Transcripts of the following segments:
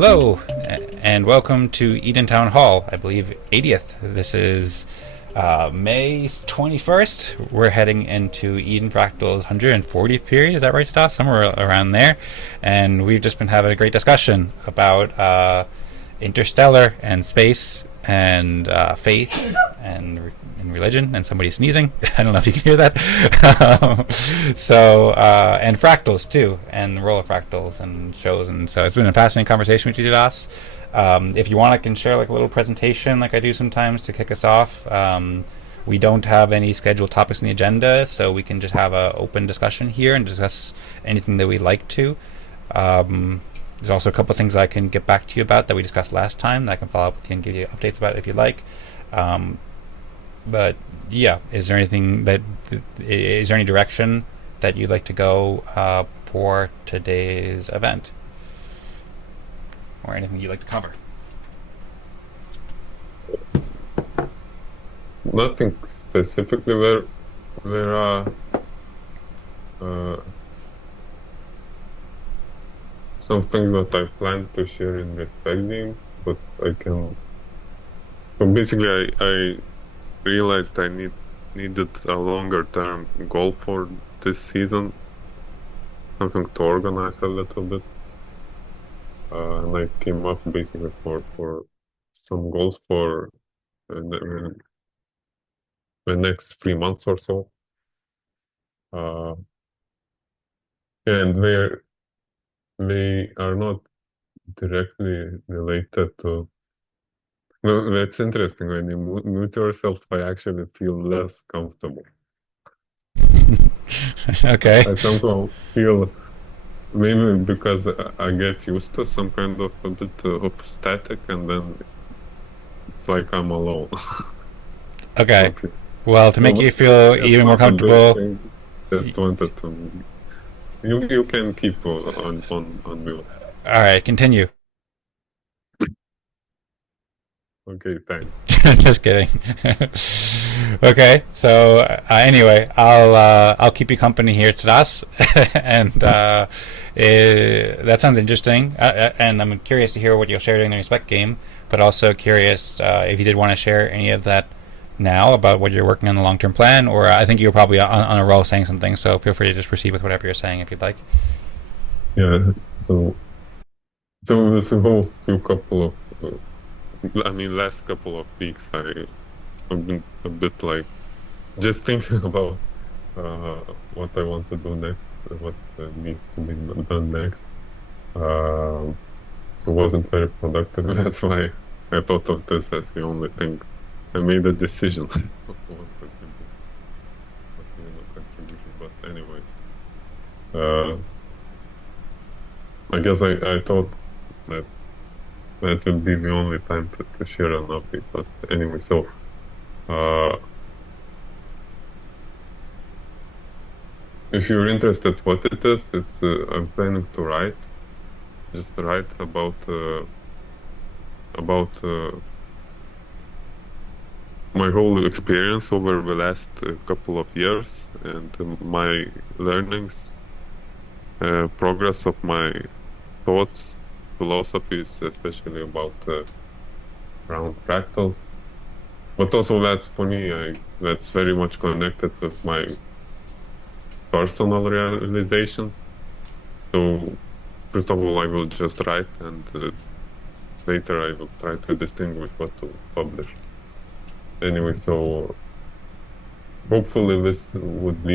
Hello, and welcome to Eden Town Hall, I believe 80th. This is May 21st. We're heading into Eden Fractal's 140th period. Is that right, Tadas? Somewhere around there. And we've just been having a great discussion about interstellar and space and faith and religion, and somebody sneezing. I don't know if you can hear that. And fractals too, and the role of fractals and shows. And so it's been a fascinating conversation with you, Tadas. If you want, I can share like a little presentation like I do sometimes to kick us off. We don't have any scheduled topics in the agenda, so we can just have an open discussion here and discuss anything that we'd like to. There's also a couple of things I can get back to you about that we discussed last time that I can follow up with you and give you updates about if you'd like. But yeah, is there any direction that you'd like to go for today's event, or anything you'd like to cover? Nothing specifically. There are some things that I plan to share in respect game, but I can. So basically, I realized I needed a longer term goal for this season, something to organize a little bit, and I came up basically for some goals for the next 3 months or so, and they are not directly related to. No, that's interesting. When you mute yourself, I actually feel less comfortable. Okay. I somehow feel, maybe because I get used to some kind of a bit of static, and then it's like I'm alone. Okay. Well, to make you feel even more comfortable, just wanted to. You can keep on mute. All right, continue. Okay, thanks. Just kidding. Okay, so anyway, I'll keep you company here, Tadas, and that sounds interesting. And I'm curious to hear what you'll share during the respect game, but also curious if you did want to share any of that now about what you're working on the long-term plan, or I think you're probably on a roll saying something. So feel free to just proceed with whatever you're saying if you'd like. Yeah. So there's a whole few couple of. Last couple of weeks I've been a bit like just thinking about what I want to do next, what needs to be done next. So it wasn't very productive. That's why I thought of this as the only thing. I made a decision of what contribution. But anyway, I guess I thought that will be the only time to share an update. But anyway, so if you're interested what it is, it's I'm planning to write about my whole experience over the last couple of years, and my learnings, progress of my thoughts, philosophies, especially about around fractals. But also that's for me, that's very much connected with my personal realizations. So first of all, I will just write, and later I will try to distinguish what to publish. Anyway, so hopefully this would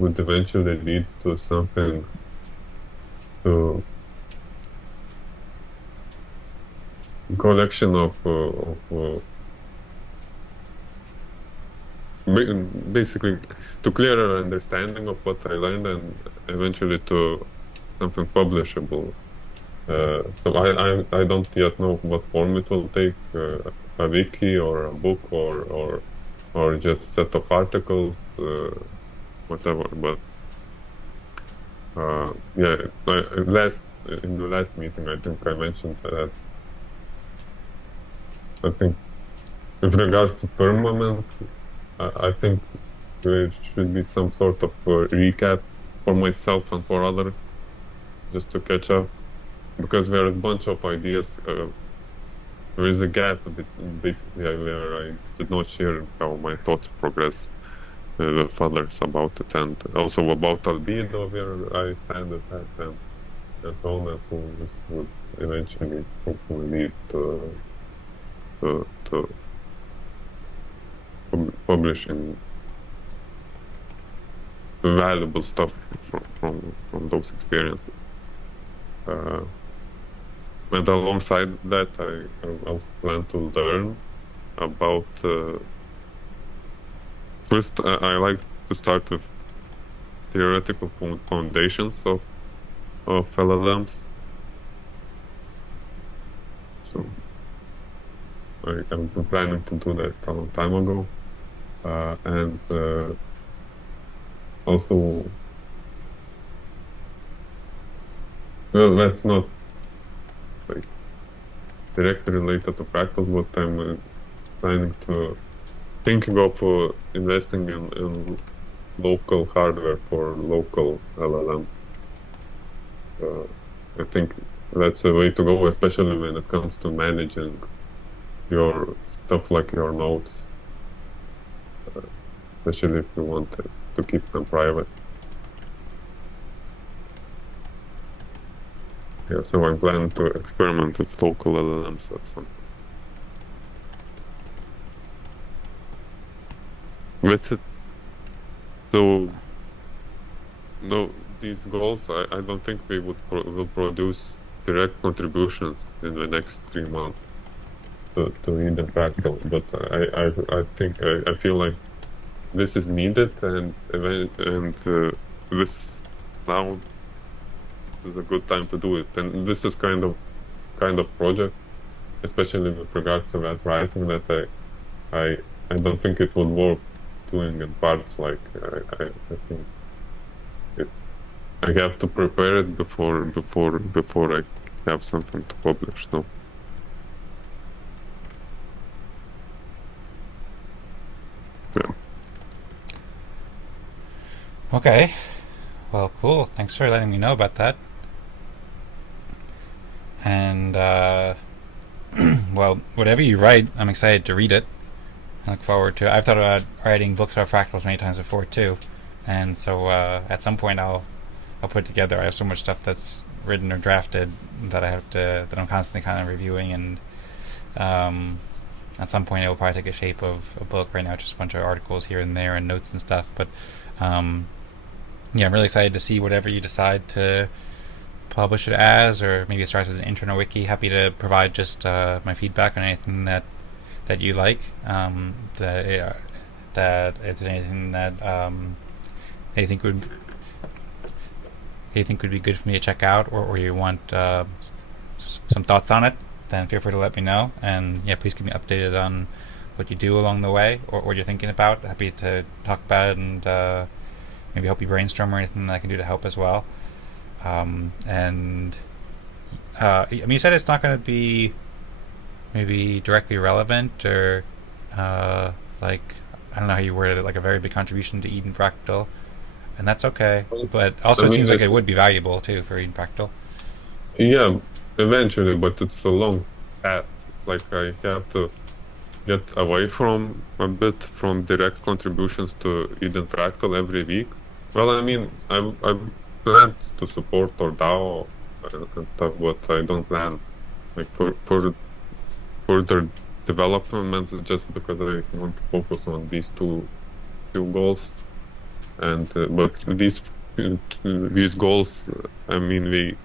eventually lead to something, to collection of basically to clearer understanding of what I learned, and eventually to something publishable. So I don't yet know what form it will take, a wiki or a book or just a set of articles, whatever. But yeah, in the last meeting, I think I mentioned that. I think with regards to Firmament, I think there should be some sort of recap for myself and for others, just to catch up. because there is a bunch of ideas. There is a gap basically where I did not share how my thoughts progress with others about it, and also about albedo, where I stand at that, and so on. And so this would eventually, hopefully, lead to publishing valuable stuff from those experiences. And alongside that, I also plan to learn about. First, I like to start with theoretical foundations of LLMs. So I've been planning to do that a long time ago, and also, well, that's not like directly related to fractals, but I'm planning to thinking of investing in local hardware for local LLMs. I think that's a way to go, especially when it comes to managing your stuff like your nodes, especially if you want to keep them private. Yeah, so I'm planning to experiment with local LLMs at some point. That's it. So, no, these goals, I don't think we will produce direct contributions in the next 3 months to Eden Fractal, but I think I feel like this is needed, and this now is a good time to do it. And this is kind of project, especially with regards to that writing, that I don't think it would work doing in parts. Like I think I have to prepare it before I have something to publish. So yeah. Okay. Well, cool. Thanks for letting me know about that. And well, whatever you write, I'm excited to read it. I look forward to it. I've thought about writing books about fractals many times before too, and so at some point I'll put together. I have so much stuff that's written or drafted that I'm constantly kind of reviewing, and at some point it will probably take a shape of a book. Right now it's just a bunch of articles here and there and notes and stuff, but yeah, I'm really excited to see whatever you decide to publish it as, or maybe it starts as an internal wiki. Happy to provide just my feedback on anything that you like. That if there's anything that you think would be good for me to check out, or you want some thoughts on it, then feel free to let me know. And yeah, please keep me updated on what you do along the way, or what you're thinking about. Happy to talk about it, and maybe help you brainstorm or anything that I can do to help as well. And I mean, you said it's not going to be maybe directly relevant, or like, I don't know how you worded it, like a very big contribution to Eden Fractal, and that's okay. But also, it seems like it would be valuable too for Eden Fractal. Yeah, eventually, but it's a long path. It's like I have to get away from a bit from direct contributions to Eden Fractal every week. Well, I mean, I've planned to support ORDAO and stuff, but I don't plan like for further developments, just because I want to focus on these two goals. And but these goals, I mean, we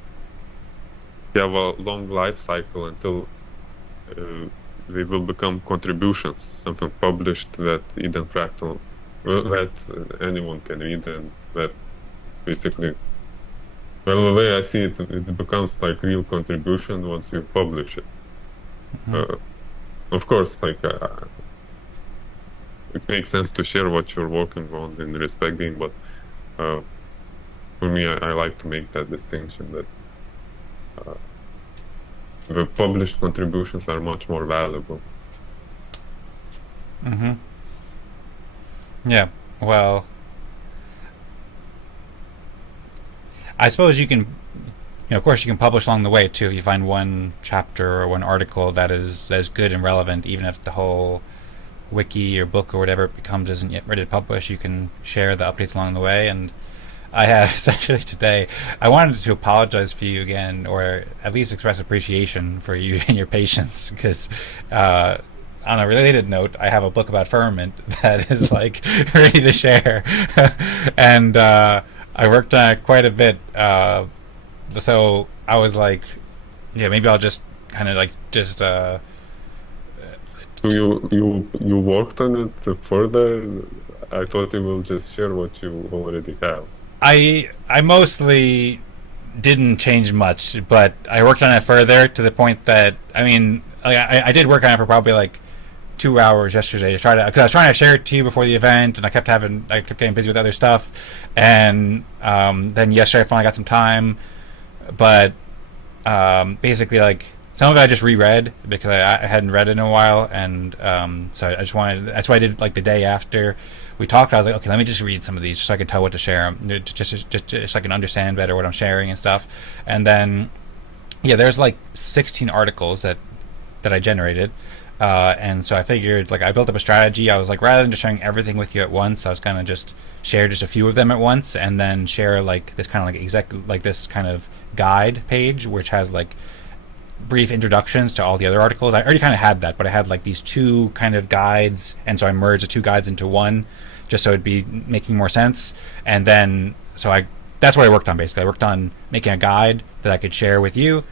have a long life cycle until they will become contributions, something published that Eden Fractal, that anyone can read, and that basically, well, the way I see it, it becomes like real contribution once you publish it. Mm-hmm. Of course, like it makes sense to share what you're working on in respecting, but for me, I like to make that distinction that the published contributions are much more valuable. Mm-hmm. Yeah, well, I suppose you can of course, you can publish along the way too. If you find one chapter or one article that is good and relevant, even if the whole wiki or book or whatever it becomes isn't yet ready to publish, you can share the updates along the way. And I have, especially today, I wanted to apologize for you again, or at least express appreciation for you and your patience, because on a related note, I have a book about Firmament that is like ready to share, and I worked on it quite a bit. So I was like, yeah, maybe I'll just kind of like just. So you worked on it further? I thought you will just share what you already have. I mostly didn't change much, but I worked on it further to the point that I did work on it for probably like 2 hours yesterday to try to, because I was trying to share it to you before the event, and I kept getting busy with other stuff, and then yesterday I finally got some time, but basically like some of it I just reread because I hadn't read it in a while, and so I just wanted, that's why I did like the day after we talked. I was like, okay, let me just read some of these just so I can tell what to share, just so I can understand better what I'm sharing and stuff. And then yeah, there's like 16 articles that I generated, and so I figured, like, I built up a strategy. I was like, rather than just sharing everything with you at once, I was kind of just share just a few of them at once, and then share like this kind of like this kind of guide page which has like brief introductions to all the other articles. I already kind of had that, but I had like these two kind of guides, and so I merged the two guides into one just so it'd be making more sense. And then so that's what I worked on basically. I worked on making a guide that I could share with you,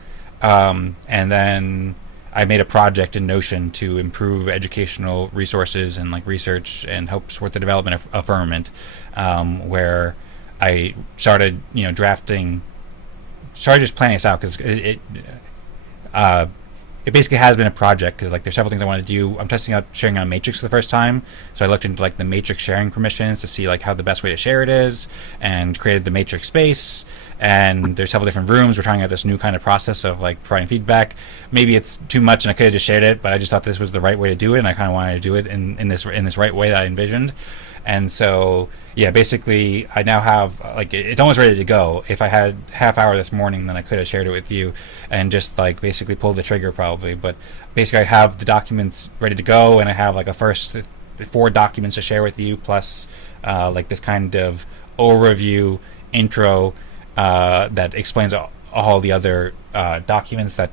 and then I made a project in Notion to improve educational resources and like research and help support the development of Firmament, where I started started just planning this out, because it basically has been a project, because like there's several things I want to do. I'm testing out sharing on Matrix for the first time, so I looked into like the Matrix sharing permissions to see like how the best way to share it is, and created the Matrix space. And there's several different rooms. We're trying out this new kind of process of like providing feedback. Maybe it's too much and I could have just shared it, but I just thought this was the right way to do it, and I kind of wanted to do it in this right way that I envisioned. And so yeah, basically I now have like it's almost ready to go. If I had half hour this morning, then I could have shared it with you and just like basically pulled the trigger probably. But basically I have the documents ready to go, and I have like a first 4 documents to share with you, plus like this kind of overview intro that explains all the other documents that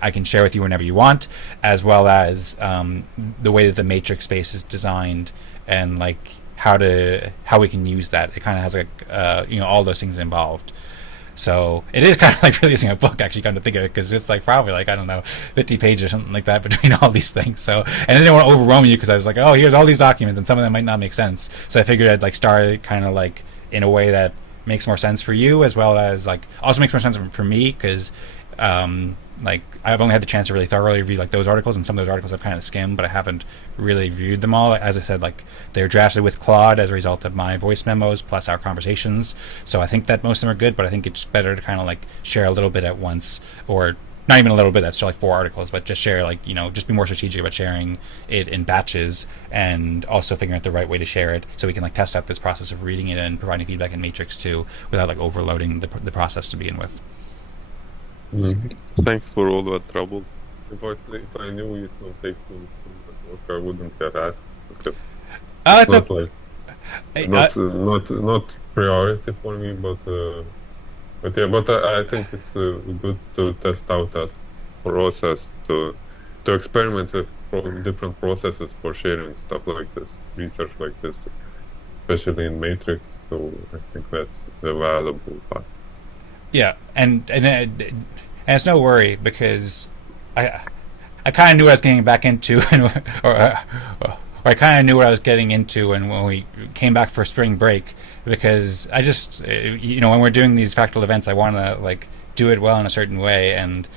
I can share with you whenever you want, as well as the way that the Matrix space is designed, and like how we can use that. It kind of has like all those things involved. So it is kind of like releasing a book, actually, kind of think of it, because it's like probably like, I don't know, 50 pages or something like that between all these things. So, and I didn't want to overwhelm you, because I was like, oh, here's all these documents, and some of them might not make sense. So I figured I'd like start it kind of like in a way that makes more sense for you, as well as like also makes more sense for me, because like I've only had the chance to really thoroughly review like those articles, and some of those articles I've kind of skimmed, but I haven't really reviewed them all. As I said, like they're drafted with Claude as a result of my voice memos plus our conversations, so I think that most of them are good, but I think it's better to kind of like share a little bit at once, or not even a little bit, that's still like 4 articles, but just share like, just be more strategic about sharing it in batches, and also figuring out the right way to share it, so we can like test out this process of reading it and providing feedback in Matrix too, without like overloading the process to begin with. Thanks for all that trouble. If I knew it will take too much work, I wouldn't have asked. It's not like not priority for me, but I think it's good to test out that process, to experiment with different processes for sharing stuff like this, research like this, especially in Matrix. So I think that's the valuable part. Yeah, and it's no worry, because I kind of knew what I was getting back into, or I kind of knew what I was getting into when we came back for spring break, because I just when we're doing these fractal events, I want to like do it well in a certain way, and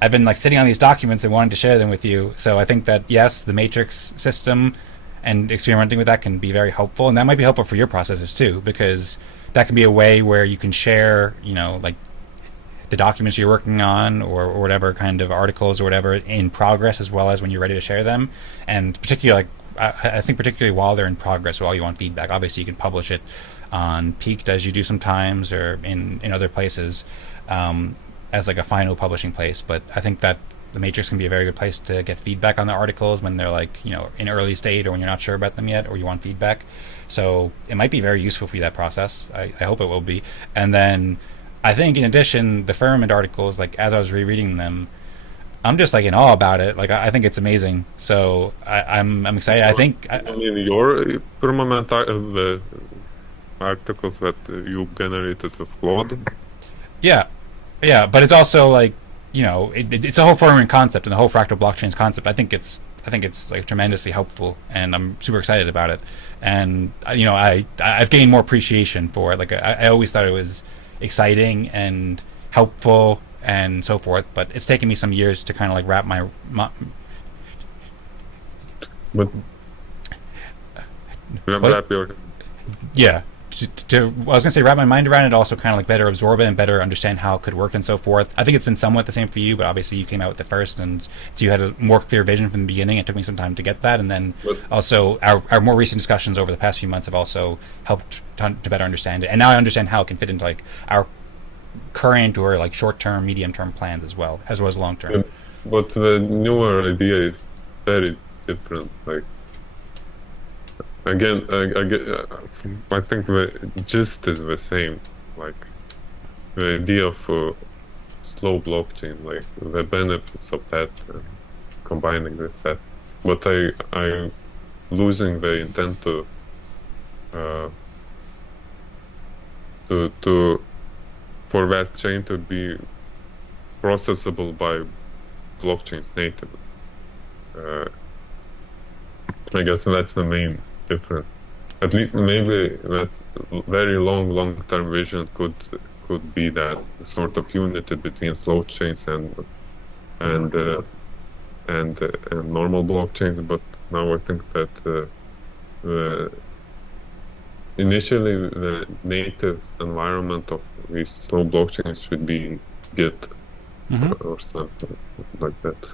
I've been like sitting on these documents and wanting to share them with you. So I think that yes, the Matrix system and experimenting with that can be very helpful, and that might be helpful for your processes too, because that can be a way where you can share, like the documents you're working on, or whatever kind of articles or whatever in progress, as well as when you're ready to share them. And particularly, I think particularly while they're in progress, while you want feedback, obviously you can publish it on Peaked, as you do sometimes, or in other places. as like a final publishing place, but I think that the Matrix can be a very good place to get feedback on the articles when they're like, in early state, or when you're not sure about them yet, or you want feedback. So it might be very useful for you, that process. I hope it will be. And then I think in addition, the Firmament articles, like as I was rereading them, I'm just like in awe about it. Like I think it's amazing. So I'm excited. I think. Your Firmament the articles that you generated with Claude. Yeah, but it's also like it's a whole Firmament concept and the whole fractal blockchains concept. I think it's like tremendously helpful, and I'm super excited about it. And I've gained more appreciation for it. Like I always thought it was exciting and helpful and so forth, but it's taken me some years to kind of like wrap my yeah. I was gonna say wrap my mind around it, also kind of like better absorb it and better understand how it could work and so forth. I think it's been somewhat the same for you, but obviously you came out with it first, and so you had a more clear vision from the beginning. It took me some time to get that, and then also our more recent discussions over the past few months have also helped to better understand it. And now I understand how it can fit into like our current or like short-term, medium-term plans as well as long-term. But the newer idea is very different. Like again, I think the gist is the same. Like the idea of slow blockchain, like the benefits of that, combining with that. But I'm losing the intent to for that chain to be processable by blockchains natively. I guess that's the main difference. At least maybe that's very long-term vision could be that sort of unity between slow chains and normal blockchains. But now I think that initially the native environment of these slow blockchains should be Git or something like that.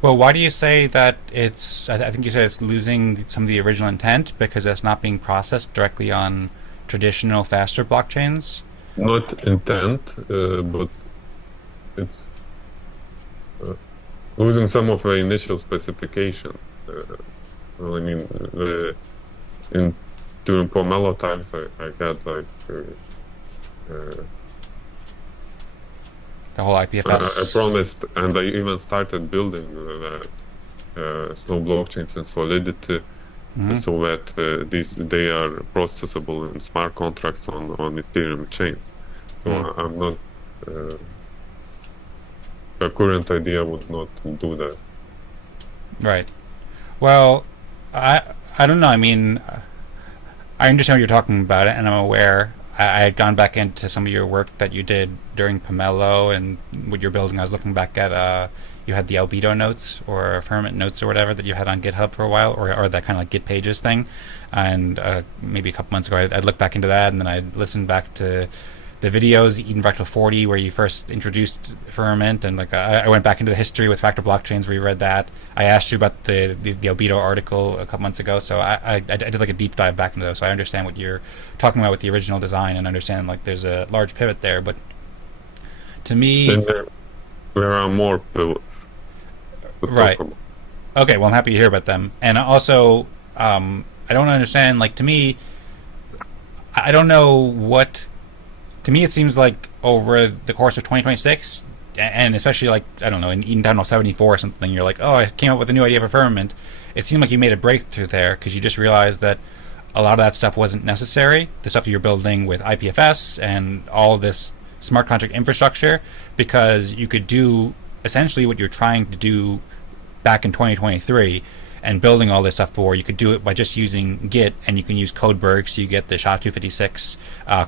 Well, why do you say that it's? I think you said it's losing some of the original intent because it's not being processed directly on traditional faster blockchains. Not intent, but it's losing some of the initial specification. Well, I mean, during Pomelo times, I had like the whole IPFS. I promised, and I even started building slow blockchains in Solidity, so that they are processable in smart contracts on Ethereum chains. So I'm not. The current idea would not do that. Right. Well, I don't know. I mean, I understand what you're talking about, and I'm aware. I had gone back into some of your work that you did during Pomelo and what you're building. I was looking back at you had the albedo notes or Firmament notes or whatever that you had on GitHub for a while, or that kind of like Git pages thing. And maybe a couple months ago, I'd looked back into that, and then I listened back to the videos, Eden Fractal 40, where you first introduced Firmament, and like I went back into the history with Fractal blockchains, reread that. I asked you about the albedo article a couple months ago, so I did like a deep dive back into those, so I understand what you're talking about with the original design, and understand like there's a large pivot there. But to me, there are more pivots. Right. Okay, well, I'm happy to hear about them. And also, I don't understand, like, to me, I don't know what... To me, it seems like over the course of 2026, and especially, like, I don't know, in Eden Tunnel 74 or something, you're like, oh, I came up with a new idea for Firmament. It seemed like you made a breakthrough there, because you just realized that a lot of that stuff wasn't necessary, the stuff you're building with IPFS and all this smart contract infrastructure, because you could do essentially what you're trying to do back in 2023 and building all this stuff for. You could do it by just using Git, and you can use Codeberg, so you get the SHA-256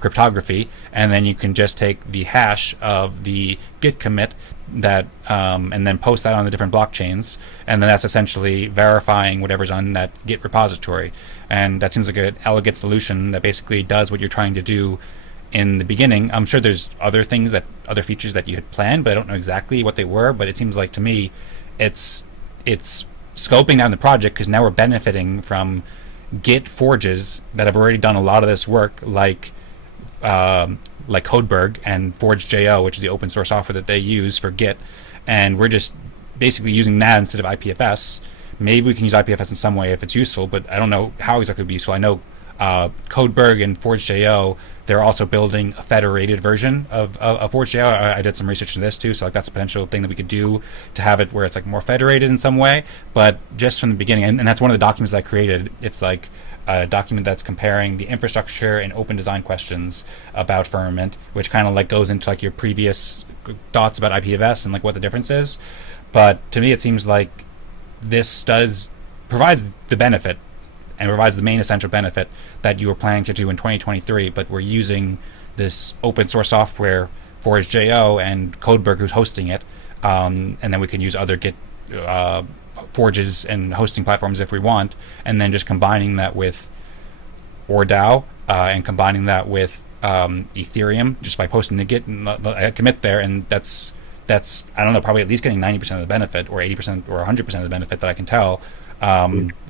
cryptography, and then you can just take the hash of the Git commit that and then post that on the different blockchains, and then that's essentially verifying whatever's on that Git repository. And that seems like an elegant solution that basically does what you're trying to do in the beginning. I'm sure there's other features that you had planned, but I don't know exactly what they were. But it seems like to me it's scoping down the project, because now we're benefiting from Git forges that have already done a lot of this work, like like Codeberg and Forgejo, which is the open source software that they use for Git, and we're just basically using that instead of IPFS. Maybe we can use IPFS in some way if it's useful, but I don't know how exactly it would be useful. I know Codeberg and Forgejo, they're also building a federated version of Forgejo. I did some research on this too, so like that's a potential thing that we could do to have it where it's like more federated in some way. But just from the beginning, and that's one of the documents I created. It's like a document that's comparing the infrastructure and open design questions about Firmament, which kind of like goes into like your previous thoughts about IPFS and like what the difference is. But to me, it seems like this provides the benefit and provides the main essential benefit that you were planning to do in 2023, but we're using this open source software, Forgejo and Codeberg, who's hosting it, and then we can use other Git forges and hosting platforms if we want, and then just combining that with ORDAO and combining that with Ethereum just by posting the Git commit there, and that's I don't know, probably at least getting 90% of the benefit or 80% or 100% of the benefit that I can tell.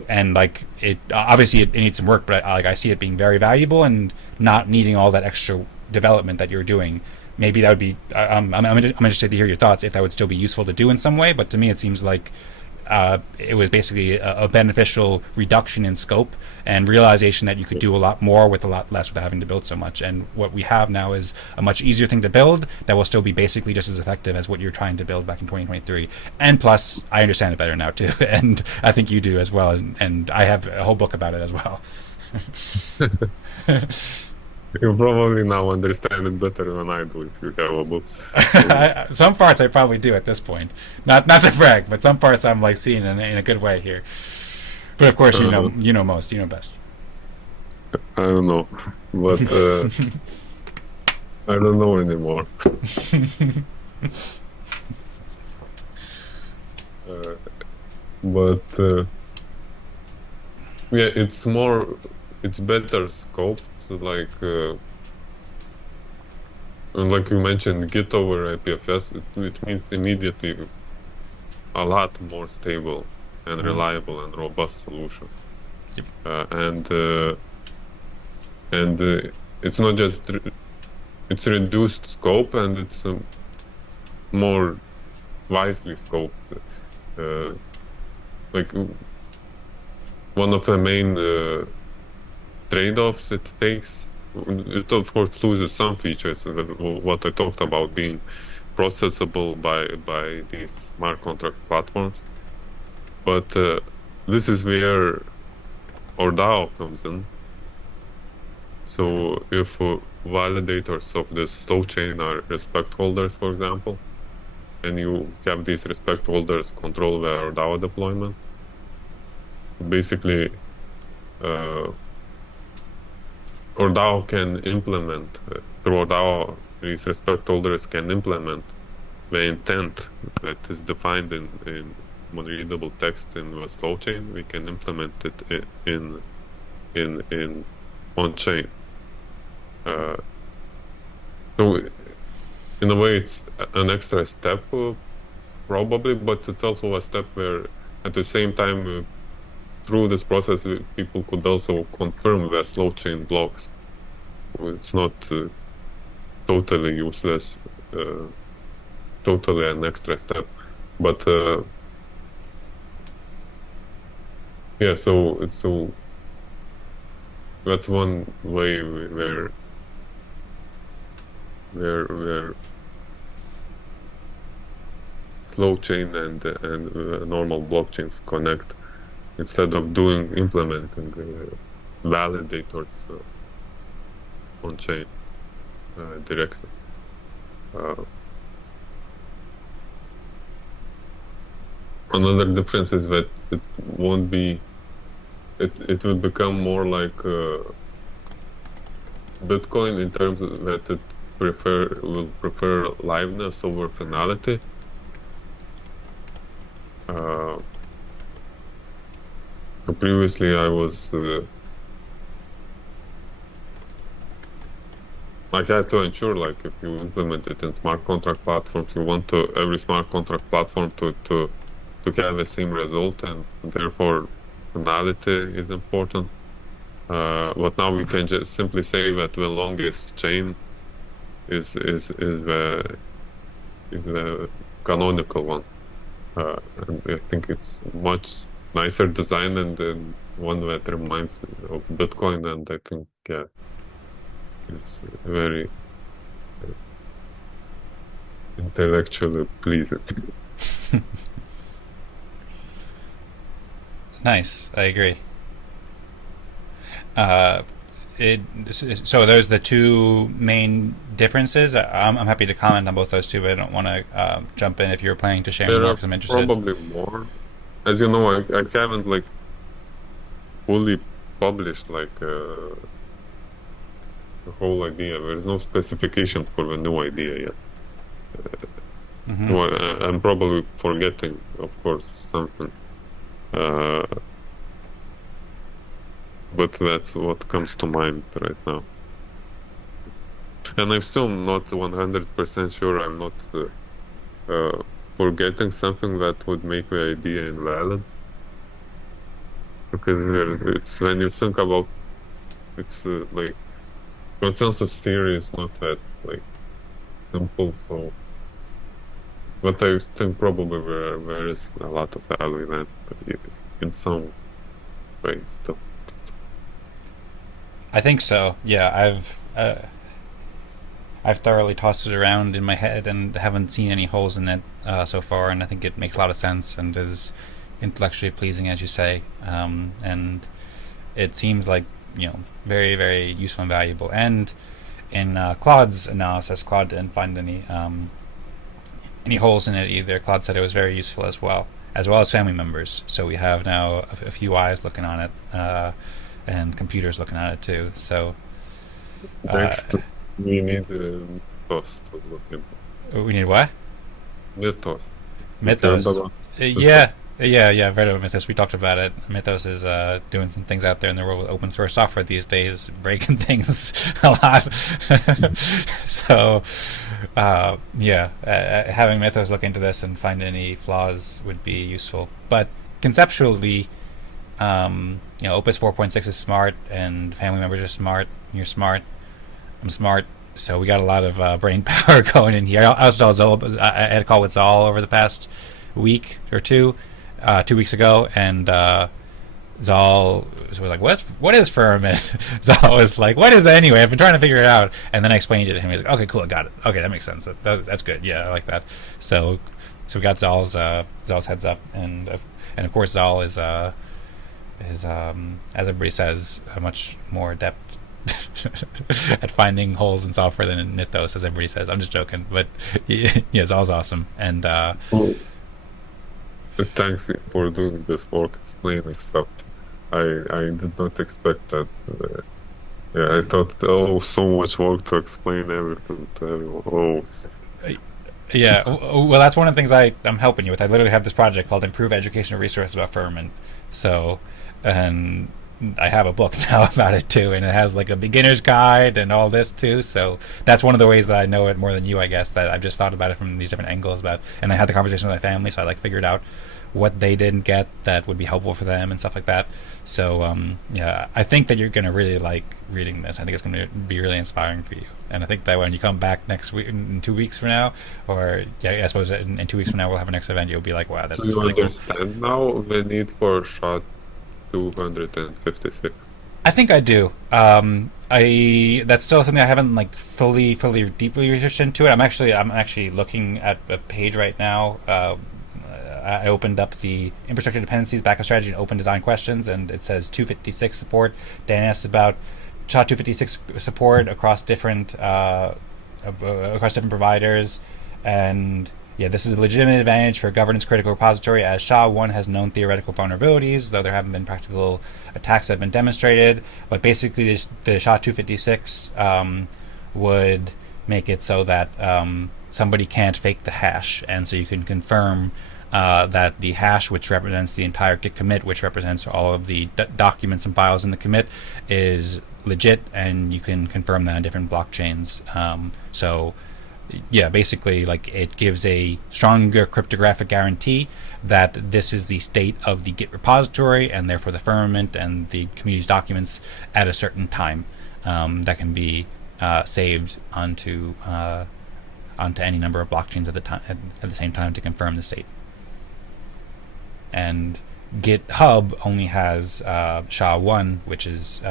And like it obviously it needs some work, but I see it being very valuable and not needing all that extra development that you're doing. Maybe that would be I'm interested to hear your thoughts if that would still be useful to do in some way, but to me it seems like it was basically a beneficial reduction in scope and realization that you could do a lot more with a lot less without having to build so much. And what we have now is a much easier thing to build that will still be basically just as effective as what you're trying to build back in 2023. And plus, I understand it better now too, and I think you do as well. And I have a whole book about it as well. You probably now understand it better than I do if you have a book. Some parts I probably do at this point. Not to brag, but some parts I'm like seeing in a good way here. But of course, you know most, you know best. I don't know, but I don't know anymore. Yeah, it's better scoped. Like and like you mentioned, Git over IPFS, it means immediately a lot more stable and reliable and robust solution. Yep. And it's not just it's reduced scope, and it's more wisely scoped. Like one of the main trade-offs it takes, it of course loses some features, what I talked about being processable by these smart contract platforms, but this is where ORDAO comes in. So if validators of this slow chain are respect holders, for example, and you have these respect holders control the ORDAO deployment, basically ORDAO can implement, through ORDAO, these respect holders can implement the intent that is defined in readable text in the slow chain. We can implement it in on chain. So in a way, it's an extra step, probably, but it's also a step where, at the same time, through this process, people could also confirm the slow chain blocks. It's not totally useless, totally an extra step. But yeah, so that's one way where slow chain and normal blockchains connect, instead of implementing validators on chain directly. Another difference is that it won't be. It will become more like Bitcoin in terms of that it will prefer liveness over finality. So previously I was I had to ensure, like, if you implement it in smart contract platforms, you want every smart contract platform to have the same result, and therefore finality is important. But now we can just simply say that the longest chain is the canonical one. And I think it's much nicer design and one that reminds of Bitcoin, and I think it's very intellectually pleasing. Nice, I agree. So those are the two main differences. I'm happy to comment on both those two, but I don't want to jump in if you're planning to share There more are because I'm interested. probably more. As you know, I haven't like fully published like the whole idea. There's no specification for the new idea yet. Well, I'm probably forgetting, of course, something. But that's what comes to mind right now. And I'm still not 100% sure I'm not forgetting something that would make the idea invalid. Because it's when you think about it's like consensus theory is not that like simple, so but I think probably there is a lot of value in that in some ways still. I think so. Yeah, I've thoroughly tossed it around in my head and haven't seen any holes in it so far, and I think it makes a lot of sense and is intellectually pleasing, as you say, and it seems like very, very useful and valuable. And in Claude's analysis, Claude didn't find any holes in it either. Claude said it was very useful as well as family members. So we have now a few eyes looking on it. And computers looking at it too. So next, we need Mythos to look into. We need what? Mythos. Yeah. I've read about Mythos. We talked about it. Mythos is doing some things out there in the world with open source software these days, breaking things a lot. So, having Mythos look into this and find any flaws would be useful. But conceptually, Opus 4.6 is smart, and family members are smart. You're smart. I'm smart. So we got a lot of brain power going in here. I had a call with Zaal over the past week or two. 2 weeks ago, and Zaal was like, what is Firmament? Zaal was like, what is that anyway? I've been trying to figure it out. And then I explained it to him. He was like, okay, cool, I got it. Okay, that makes sense. That's good. Yeah, I like that. So we got Zaal's heads up, and of course Zaal is as everybody says, a much more adept at finding holes in software than in Mythos, as everybody says. I'm just joking, but yeah, Zaal's awesome. And thanks for doing this work, explaining stuff. I did not expect that. I thought, so much work to explain everything to everyone. Yeah, well, that's one of the things I'm helping you with. I literally have this project called Improve Educational Resources about Firmament. So, and I have a book now about it too, and it has like a beginner's guide and all this too. So that's one of the ways that I know it more than you, I guess, that I've just thought about it from these different angles. And I had the conversation with my family, so I figured out what they didn't get that would be helpful for them and stuff like that. So I think that you're going to really like reading this. I think it's going to be really inspiring for you. And I think that when you come back next week, in 2 weeks from now, or I suppose in 2 weeks from now we'll have a next event, you'll be like, wow, that's really cool. Do you understand now the need for SHA-256? I think I do. That's still something I haven't fully deeply researched into it. I'm actually looking at a page right now. I opened up the infrastructure dependencies, backup strategy, and open design questions, and it says 256 support. Dan asked about SHA-256 support across different providers, and this is a legitimate advantage for a governance-critical repository, as SHA-1 has known theoretical vulnerabilities, though there haven't been practical attacks that have been demonstrated. But basically, the SHA-256 would make it so that somebody can't fake the hash, and so you can confirm that the hash, which represents the entire Git commit, which represents all of the documents and files in the commit, is legit, and you can confirm that on different blockchains. Basically, it gives a stronger cryptographic guarantee that this is the state of the Git repository and therefore the firmament and the community's documents at a certain time that can be saved onto any number of blockchains at the same time to confirm the state. And GitHub only has SHA-1, which is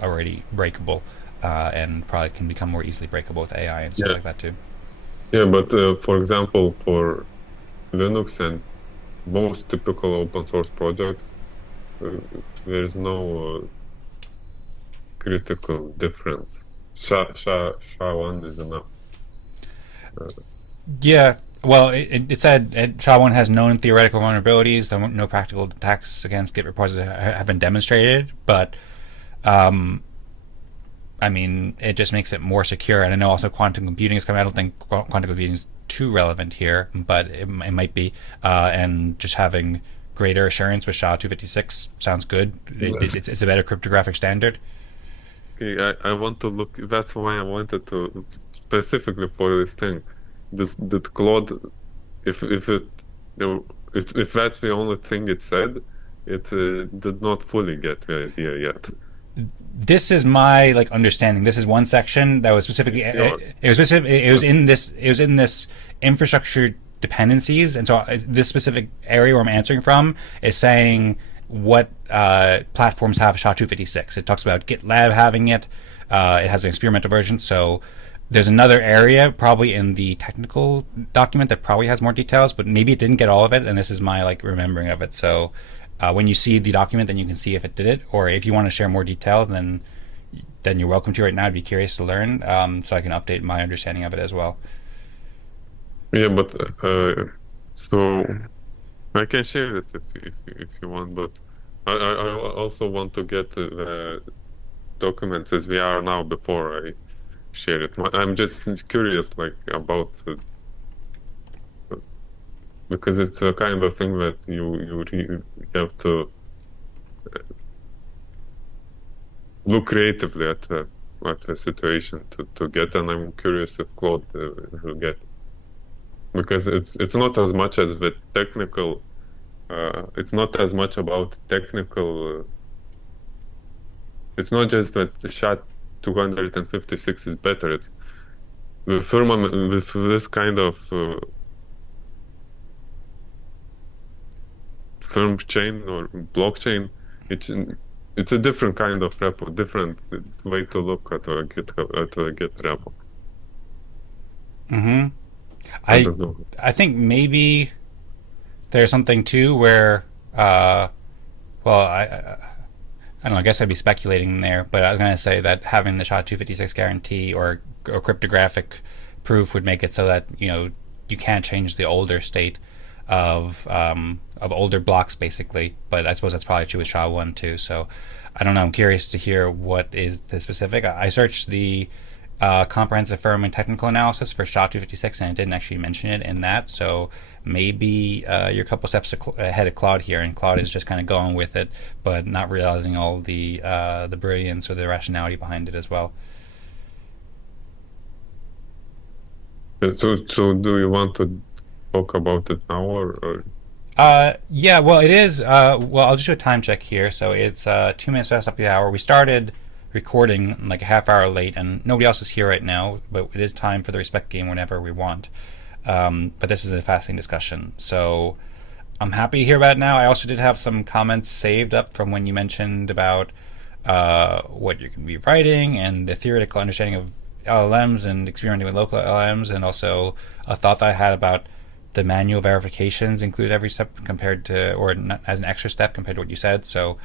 already breakable, and probably can become more easily breakable with AI and stuff like that too. Yeah, but for example, for Linux and most typical open source projects, there is no critical difference. SHA-1 is enough. Yeah. Well, it said SHA-1 has known theoretical vulnerabilities. No practical attacks against Git repositories have been demonstrated, but I mean, it just makes it more secure. And I know also quantum computing is coming. I don't think quantum computing is too relevant here, but it might be. And just having greater assurance with SHA-256 sounds good. It's a better cryptographic standard. Okay, I want to look. That's why I wanted to specifically for this thing. That Claude, if that's the only thing it said, it did not fully get the idea yet. This is my understanding. This is one section that was specifically it was in this infrastructure dependencies, and so this specific area where I'm answering from is saying what platforms have SHA-256. It talks about GitLab having it. It has an experimental version, so there's another area probably in the technical document that probably has more details, but maybe it didn't get all of it, and this is my remembering of it. So when you see the document, then you can see if it did it, or if you want to share more detail, then you're welcome to right now. I'd be curious to learn, so I can update my understanding of it as well. Yeah, but so I can share it if you want, but I also want to get the documents as we are now before I share it. I'm just curious, about it, because it's a kind of thing that you have to look creatively at the situation to get, and I'm curious if Claude will get, because it's not as much as the technical. It's not as much about technical. It's not just that the SHA-256 is better. It's the Firmament with this kind of firm chain or blockchain. It's a different kind of repo, different way to look at a Git repo. Mm-hmm. I think maybe there's something too where, I don't know, I guess I'd be speculating there, but I was going to say that having the SHA-256 guarantee or cryptographic proof would make it so that, you can't change the older state of older blocks, basically. But I suppose that's probably true with SHA-1 too. So I don't know. I'm curious to hear what is the specific. I searched the comprehensive firmament technical analysis for SHA-256, and it didn't actually mention it in that. So maybe you're a couple steps ahead of Claude here, and Claude is just kind of going with it, but not realizing all the brilliance or the rationality behind it as well. So do you want to talk about it now, or? Yeah, well, it is. Well, I'll just do a time check here. So it's 2 minutes past up the hour. We started recording a half hour late, and nobody else is here right now, but it is time for the respect game whenever we want. But this is a fascinating discussion, so I'm happy to hear about it now. I also did have some comments saved up from when you mentioned about what you're going to be writing and the theoretical understanding of LLMs and experimenting with local LLMs, and also a thought that I had about the manual verifications included every step compared to, or not, as an extra step compared to what you said. So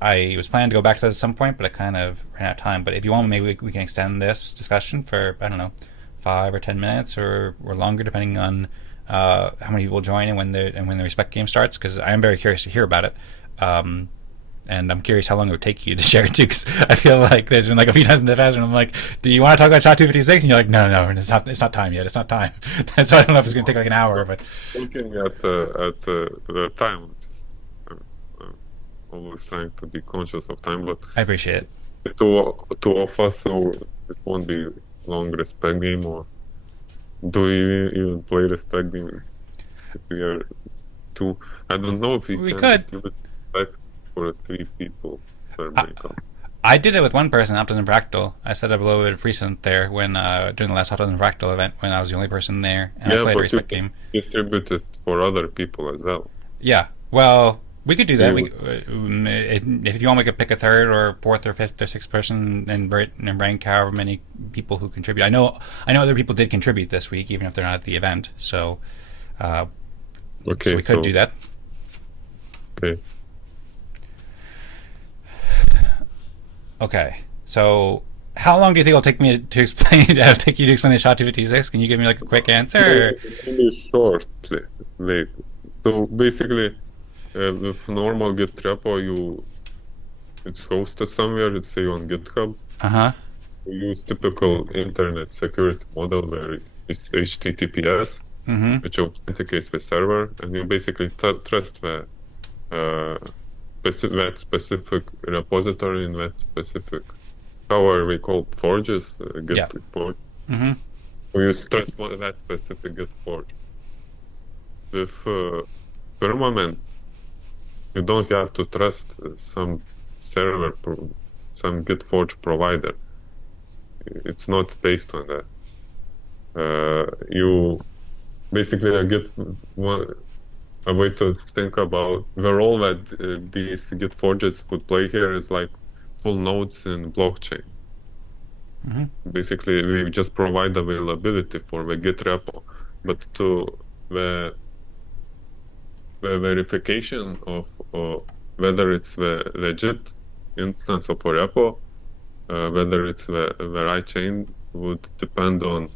I was planning to go back to that at some point, but I kind of ran out of time. But if you want, maybe we can extend this discussion for, I don't know, 5 or 10 minutes or longer, depending on how many people join and when the respect game starts, because I am very curious to hear about it. And I'm curious how long it would take you to share it too, because I feel like there's been a few times in the past when I'm like, do you want to talk about SHA-256? And you're like, no, it's not time yet. It's not time. So I don't know if it's going to take an hour, but looking at the time, I'm always trying to be conscious of time, but I appreciate it. Two of us, so it won't be long respect game, or do you even play respect game if we are 2. I don't know if we can could. distribute back for 3 people per makeup. I did it with one person, Optimism Fractal. I set up a little bit of precedent there when during the last Optimism Fractal event when I was the only person there and I played a respect game. Distribute it for other people as well. Yeah, well, we could do that. If you want, we could pick a third or fourth or fifth or sixth person and rank however many people who contribute. I know other people did contribute this week, even if they're not at the event. So, so we could do that. Okay. Okay, so how long do you think it'll take me to explain? Take you to explain the SHA-256? Can you give me like a quick answer? Really shortly. So basically, with normal Git repo, it's hosted somewhere. Let's say on GitHub. You use typical internet security model where it's HTTPS, which authenticates the server, and you basically trust the that specific repository in that specific, however we call forges, Git forge. We use trust that specific Git forge. With Firmament, you don't have to trust some server, some Git forge provider. It's not based on that. You basically a way to think about the role that these Git forges would play here is like full nodes in blockchain. Basically, we just provide availability for the Git repo, but to the verification of whether it's the legit instance of a repo, whether it's the right chain, would depend on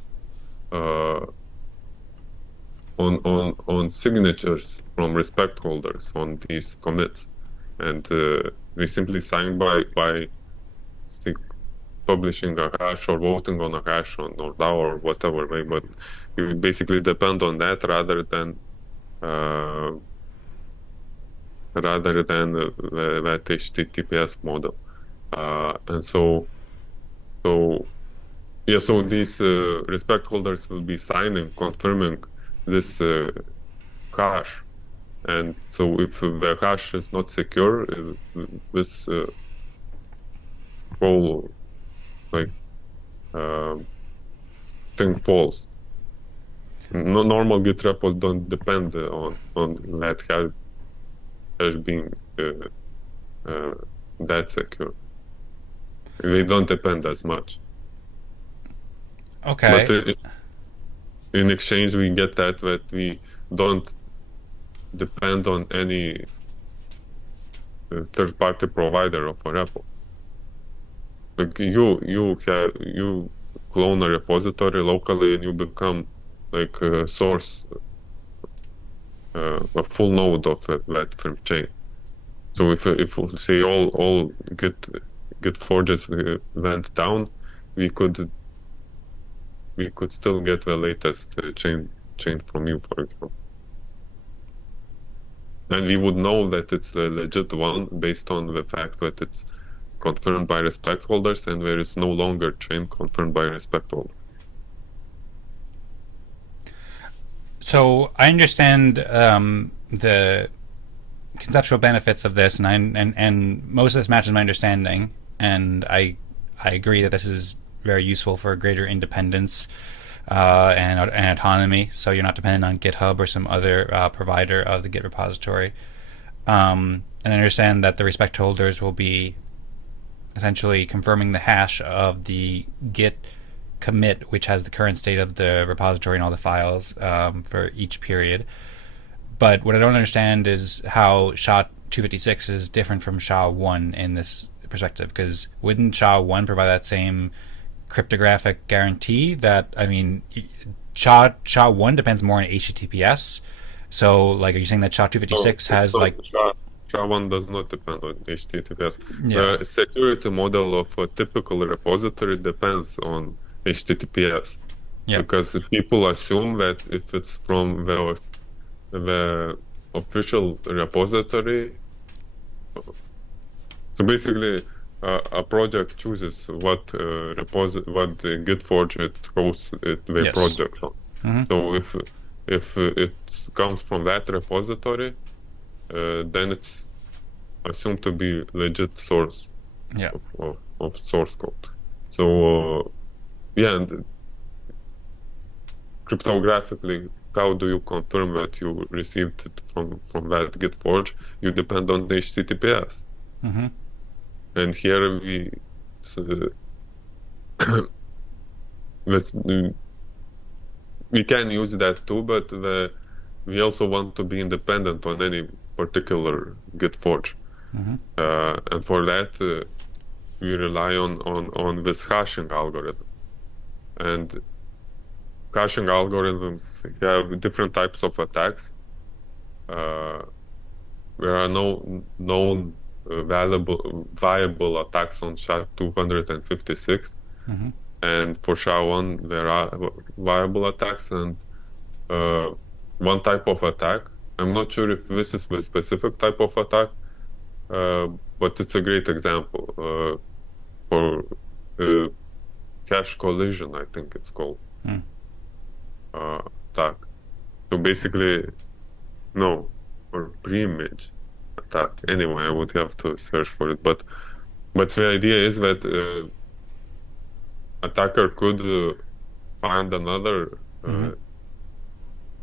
signatures from respect holders on these commits, and we simply sign by publishing a hash or voting on a hash on ORDAO or whatever way, but you basically depend on that rather than that HTTPS model, and so these respect holders will be signing, confirming this hash, and so if the hash is not secure, this whole thing falls. Normal Git repos don't depend on that hash being that secure. They don't depend as much. Okay. But in exchange, we get that we don't depend on any third-party provider of a repo. Like you clone a repository locally, and you become like a source, a full node of that firm chain. So if we say all Git forges went down, we could still get the latest chain from you, for example. And we would know that it's the legit one based on the fact that it's confirmed by respect holders and there is no longer chain confirmed by respect holder. So I understand the conceptual benefits of this, and most of this matches my understanding, and I agree that this is very useful for greater independence and autonomy, so you're not dependent on GitHub or some other provider of the Git repository. And I understand that the respect holders will be essentially confirming the hash of the Git commit, which has the current state of the repository and all the files for each period. But what I don't understand is how SHA-256 is different from SHA-1 in this perspective, because wouldn't SHA-1 provide that same cryptographic guarantee? That, I mean, SHA-1 depends more on HTTPS. So, like, are you saying that SHA-256 has, like... SHA-1 does not depend on HTTPS. Yeah. The security model of a typical repository depends on HTTPS. Yeah. Because people assume that if it's from the official repository, so basically a project chooses what the Git forge it hosts their project on. Mm-hmm. So if if it comes from that repository, then it's assumed to be legit source of source code. So and cryptographically, how do you confirm that you received it from that Git forge? You depend on the HTTPS. Mm-hmm. And here we can use that too, but we also want to be independent on any particular Git forge. Mm-hmm. And for that, we rely on this hashing algorithm. And hashing algorithms have different types of attacks. There are no known viable attacks on SHA-256. Mm-hmm. And for SHA-1, there are viable attacks, and one type of attack. I'm not sure if this is the specific type of attack, but it's a great example for cache collision, I think it's called, attack. So basically, no, or pre-image attack. Anyway, I would have to search for it, but the idea is that attacker could find another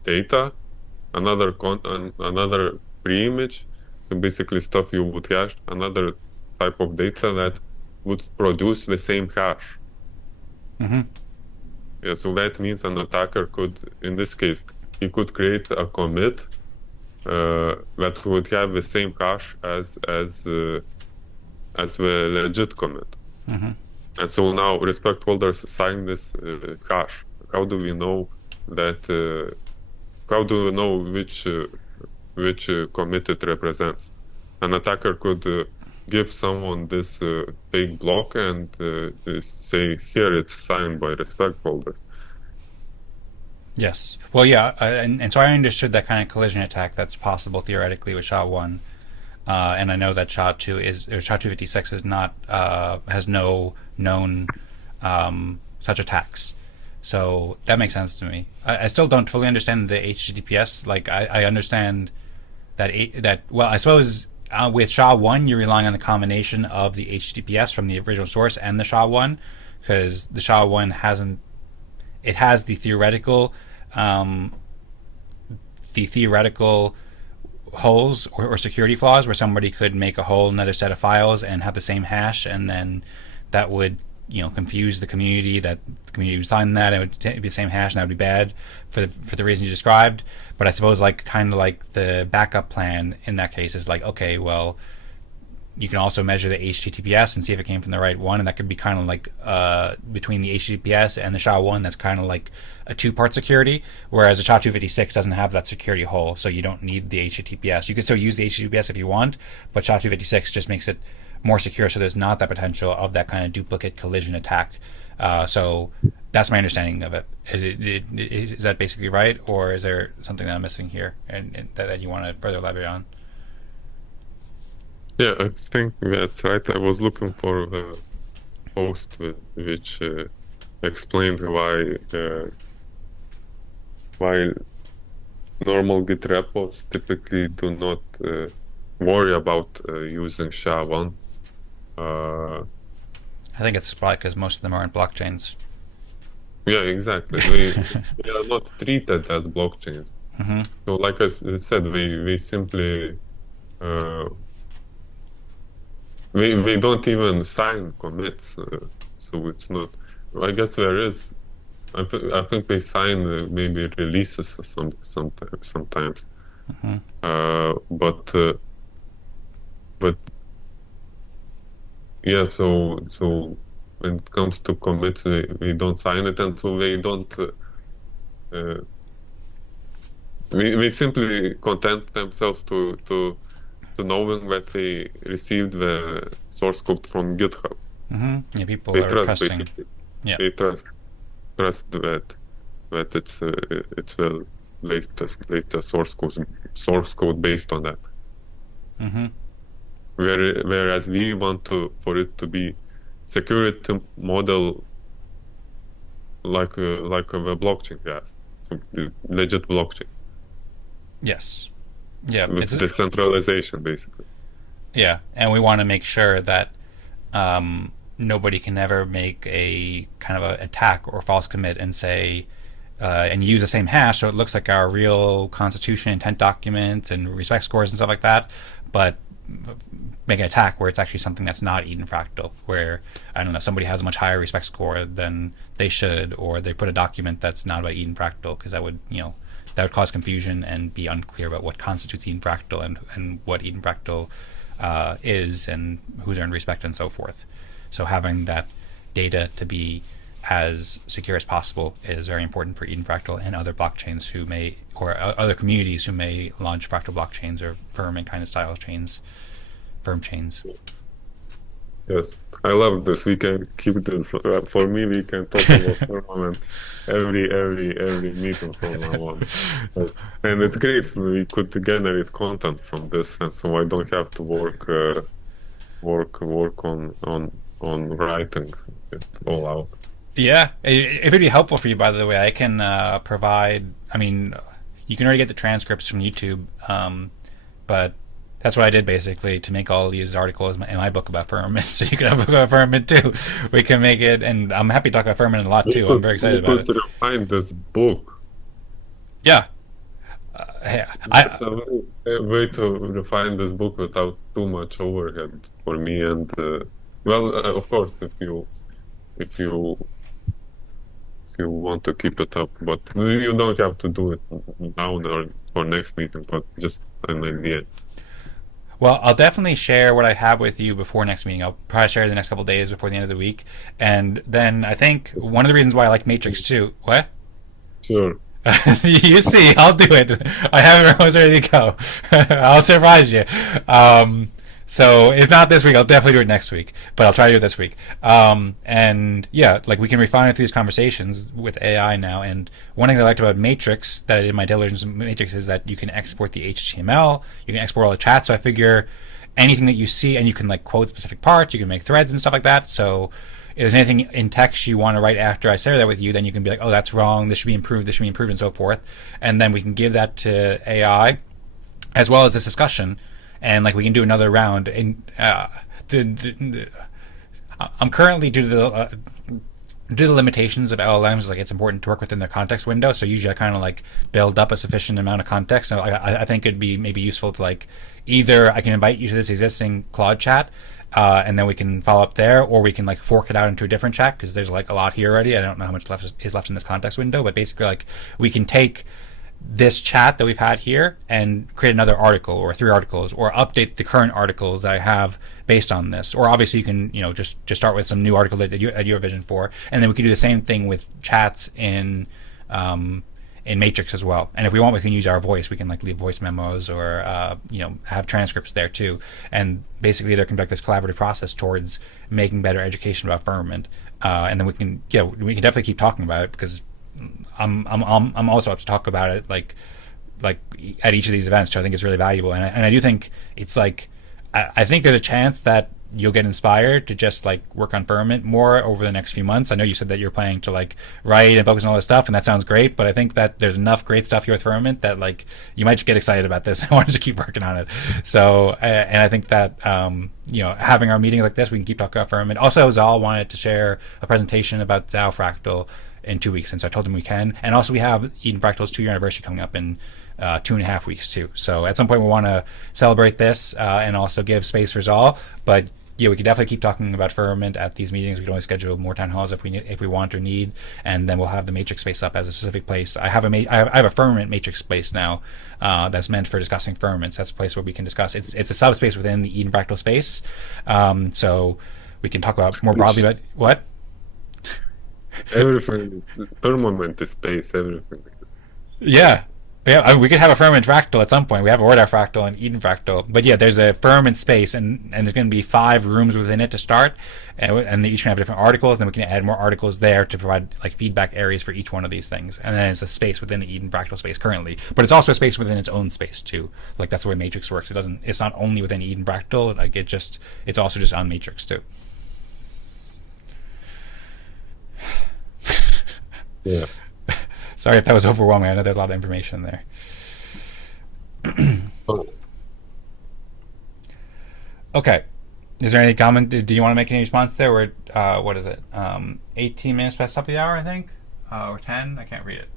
data, another pre-image, so basically stuff you would hash, another type of data that would produce the same hash. Mm-hmm. Yeah, so that means an attacker could, in this case, he could create a commit that would have the same hash as the legit commit. Mm-hmm. And so now respect holders assign this hash. How do we know that? How do we know which commit it represents? An attacker could give someone this big block and say, here it's signed by respect holders. Yes. Well, yeah, and so I understood that kind of collision attack that's possible theoretically with SHA-1, and I know that SHA-256 is not has no known such attacks. So that makes sense to me. I still don't fully understand the HTTPS. Like I understand that well, I suppose with SHA-1 you're relying on the combination of the HTTPS from the original source and the SHA-1, because the SHA-1 hasn't. It has the theoretical holes or security flaws where somebody could make a whole another set of files and have the same hash, and then that would confuse the community. That the community would sign that, it would be the same hash, and that would be bad for the reason you described. But I suppose kind of like the backup plan in that case is like, okay, well, you can also measure the HTTPS and see if it came from the right one, and that could be kind of like between the HTTPS and the SHA-1, that's kind of like a two-part security, whereas the SHA-256 doesn't have that security hole, so you don't need the HTTPS. You can still use the HTTPS if you want, but SHA-256 just makes it more secure, so there's not that potential of that kind of duplicate collision attack. So that's my understanding of it. Is that basically right, or is there something that I'm missing here and that you want to further elaborate on? Yeah, I think that's right. I was looking for the post which explained why normal Git repos typically do not worry about using SHA-1. I think it's probably because most of them aren't blockchains. Yeah, exactly. They are not treated as blockchains. Mm-hmm. So, like I said, we simply we don't even sign commits, so it's not. I guess there is. I think they sign maybe releases sometimes. Mm-hmm. But yeah. So when it comes to commits, we don't sign it, and so they don't. We simply content themselves to knowing that they received the source code from GitHub. Mm-hmm. Yeah, people They are trust, trusting. basically. Yeah. They trust that it's the latest source code based on that. Mm-hmm. Whereas we want for it to be security model like a blockchain has. So legit blockchain. Yes. Yeah. It's decentralization, basically. Yeah, and we want to make sure that nobody can ever make a kind of a attack or false commit and say and use the same hash, so it looks like our real constitution, intent document, and respect scores and stuff like that, but make an attack where it's actually something that's not Eden Fractal, where, I don't know, somebody has a much higher respect score than they should, or they put a document that's not about Eden Fractal, because that would, that would cause confusion and be unclear about what constitutes Eden Fractal and what Eden Fractal is and who's earned respect and so forth. So having that data to be as secure as possible is very important for Eden Fractal and other blockchains who may, or other communities who may launch fractal blockchains or Firmament kind of style chains, firm chains. Yes, I love this. We can keep this for me. We can talk about Firmament every meeting from now on, and it's great. We could generate content from this, and so I don't have to work on writing it all out. Yeah, if it'd be helpful for you, by the way, I can provide. I mean, you can already get the transcripts from YouTube, but that's what I did basically to make all these articles in my book about Firmament. So you can have a book about Firmament too. We can make it, and I'm happy to talk about Firmament a lot too. I'm very excited about it. You could find this book. Yeah. It's a way to refine this book without too much overhead for me. And of course, if you want to keep it up, but you don't have to do it now or for next meeting, but just an idea. Well, I'll definitely share what I have with you before next meeting. I'll probably share it the next couple of days before the end of the week. And then I think one of the reasons why I like Matrix too. What? Sure. You see, I'll do it. I have it almost ready to go. I'll surprise you. So if not this week, I'll definitely do it next week. But I'll try to do it this week. And yeah, like we can refine it through these conversations with AI now. And one thing I liked about Matrix that I did in my diligence Matrix is that you can export the HTML, you can export all the chat. So I figure anything that you see, and you can like quote specific parts, you can make threads and stuff like that. So if there's anything in text you want to write after I share that with you, then you can be like, oh, that's wrong, this should be improved, and so forth. And then we can give that to AI as well as this discussion. And like we can do another round. And I'm currently, due to the limitations of LLMs, like it's important to work within the context window. So usually I kind of like build up a sufficient amount of context. So I think it'd be maybe useful to like either I can invite you to this existing Claude chat, and then we can follow up there, or we can like fork it out into a different chat because there's like a lot here already. I don't know how much is left in this context window, but basically like we can take this chat that we've had here and create another article or 3 articles, or update the current articles that I have based on this. Or obviously you can, just start with some new article that you had your vision for, and then we can do the same thing with chats in Matrix as well. And if we want, we can use our voice. We can like leave voice memos or have transcripts there too. And basically there can be like this collaborative process towards making better education about Firmament. And then we can definitely keep talking about it, because I'm also up to talk about it like at each of these events. So I think it's really valuable, and I do think it's like I think there's a chance that you'll get inspired to just like work on Firmament more over the next few months. I know you said that you're planning to like write and focus on all this stuff, and that sounds great, but I think that there's enough great stuff here with Firmament that like you might just get excited about this and want to keep working on it. So and I think that having our meetings like this, we can keep talking about Firmament. Also, Zaal wanted to share a presentation about ZAO Fractal in 2 weeks, and so I told him we can. And also we have Eden Fractal's 2-year anniversary coming up in 2.5 weeks too. So at some point we want to celebrate this and also give space for Zaal. But yeah, we can definitely keep talking about Firmament at these meetings. We can always schedule more town halls if we want or need, and then we'll have the Matrix space up as a specific place. I have a Firmament Matrix space now that's meant for discussing Firmament. So that's a place where we can discuss. It's a subspace within the Eden Fractal space, so we can talk about more broadly about what. Everything, Firmament is space, everything. Yeah, we could have a Firmament Fractal at some point. We have ORDAO Fractal and Eden Fractal, but yeah, there's a Firmament space, and there's going to be 5 rooms within it to start, and they each can have different articles. And then we can add more articles there to provide like feedback areas for each one of these things. And then it's a space within the Eden Fractal space currently, but it's also a space within its own space too. Like that's the way Matrix works. It's not only within Eden Fractal. Like it's also just on Matrix too. Yeah. Sorry if that was overwhelming. I know there's a lot of information there. Oh, Okay. Is there any comment? Do you want to make any response there? We're, what is it? 18 minutes past top of the hour, I think? Or 10? I can't read it.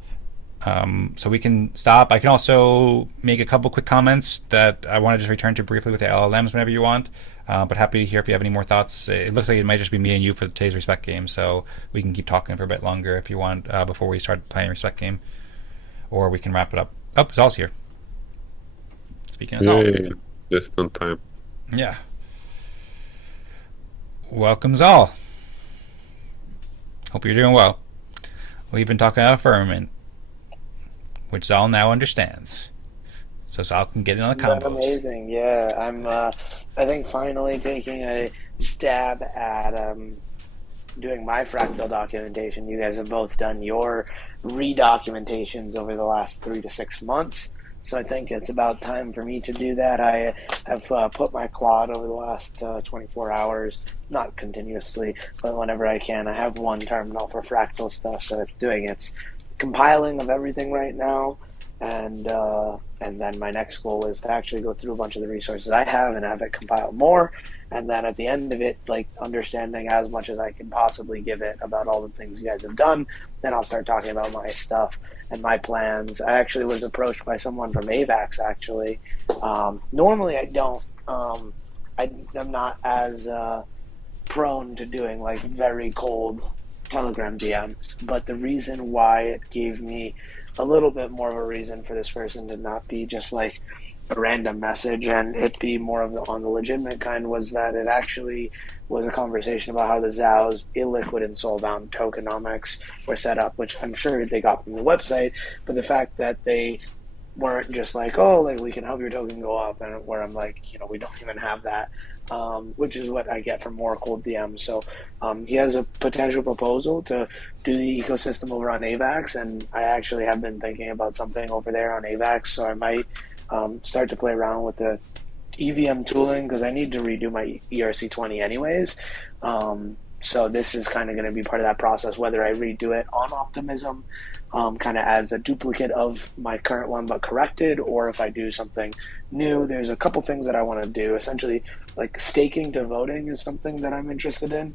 So we can stop. I can also make a couple quick comments that I want to just return to briefly with the LLMs whenever you want. But happy to hear if you have any more thoughts. It looks like it might just be me and you for today's respect game, so we can keep talking for a bit longer if you want before we start playing respect game, or we can wrap it up. Oh, Zaal's here. Speaking of Zaal. yeah, just on time. Yeah. Welcome, Zaal. Hope you're doing well. We've been talking about Firmament, which Zaal now understands. So Zaal can get in on the combos. Amazing, yeah. I'm, I think, finally taking a stab at doing my fractal documentation. You guys have both done your redocumentations over the last 3 to 6 months. So I think it's about time for me to do that. I have put my Claude over the last 24 hours, not continuously, but whenever I can. I have one terminal for fractal stuff, so it's doing its compiling of everything right now. And then my next goal is to actually go through a bunch of the resources I have and have it compile more. And then at the end of it, like understanding as much as I can possibly give it about all the things you guys have done, then I'll start talking about my stuff and my plans. I actually was approached by someone from AVAC, actually. Normally I don't. I'm not as prone to doing like very cold Telegram DMs, but the reason why it gave me a little bit more of a reason for this person to not be just like a random message and it be more of on the legitimate kind was that it actually was a conversation about how the ZAO's illiquid and soul-bound tokenomics were set up, which I'm sure they got from the website, but the fact that they weren't just like, oh, like we can help your token go up, and where I'm like, we don't even have that, which is what I get from more cold DMs. So he has a potential proposal to do the ecosystem over on AVAX, and I actually have been thinking about something over there on AVAX, so I might start to play around with the EVM tooling because I need to redo my ERC20 anyways. So this is kind of going to be part of that process, whether I redo it on Optimism, kind of as a duplicate of my current one but corrected, or if I do something new. There's a couple things that I want to do. Essentially, like staking to voting is something that I'm interested in.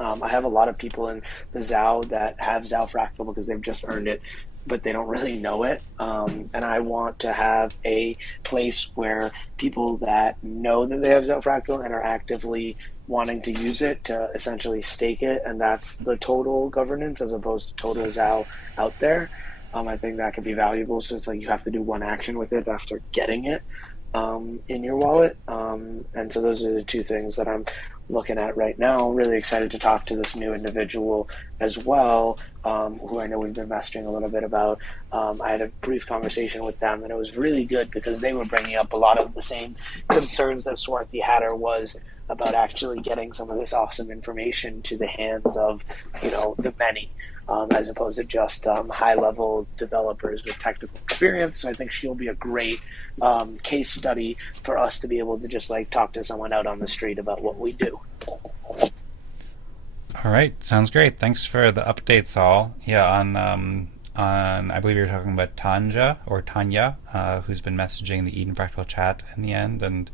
I have a lot of people in the ZAO that have ZAO Fractal because they've just earned it, but they don't really know it. And I want to have a place where people that know that they have ZAO Fractal and are actively wanting to use it to essentially stake it, and that's the total governance as opposed to total ZAO out there. I think that could be valuable. So it's like you have to do one action with it after getting it in your wallet. And so those are the two things that I'm looking at right now. Really excited to talk to this new individual as well, who I know we've been messaging a little bit about. I had a brief conversation with them, and it was really good because they were bringing up a lot of the same concerns that Swarthy Hatter was about actually getting some of this awesome information to the hands of, the many, as opposed to just high-level developers with technical experience. So I think she'll be a great case study for us to be able to just like talk to someone out on the street about what we do. All right, sounds great. Thanks for the updates, all. Yeah, on I believe you're talking about Tanja, who's been messaging the Eden Fractal chat in the end, and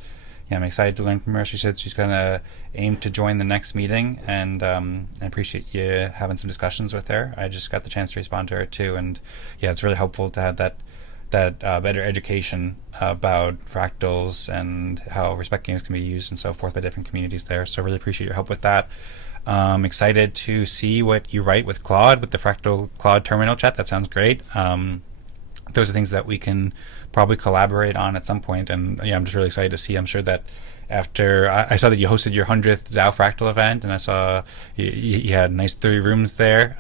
yeah, I'm excited to learn from her. She said she's going to aim to join the next meeting, and I appreciate you having some discussions with her. I just got the chance to respond to her too, and yeah, it's really helpful to have that better education about fractals and how respect games can be used and so forth by different communities there. So really appreciate your help with that. Excited to see what you write with Claude, with the Fractal Claude terminal chat. That sounds great. Those are things that we can probably collaborate on at some point, and yeah, I'm just really excited to see. I'm sure that after I saw that you hosted your 100th ZAO Fractal event, and I saw you had nice 3 rooms there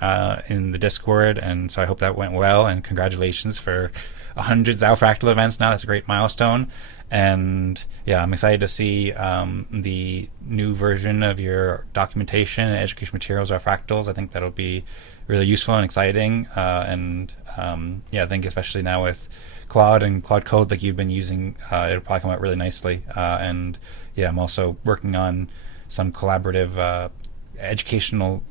in the Discord, and so I hope that went well, and congratulations for 100 ZAO Fractal events now. That's a great milestone. And yeah, I'm excited to see the new version of your documentation and education materials are fractals. I think that'll be really useful and exciting. Yeah, I think especially now with Claude and Claude Code like you've been using, it'll probably come out really nicely. And yeah, I'm also working on some collaborative educational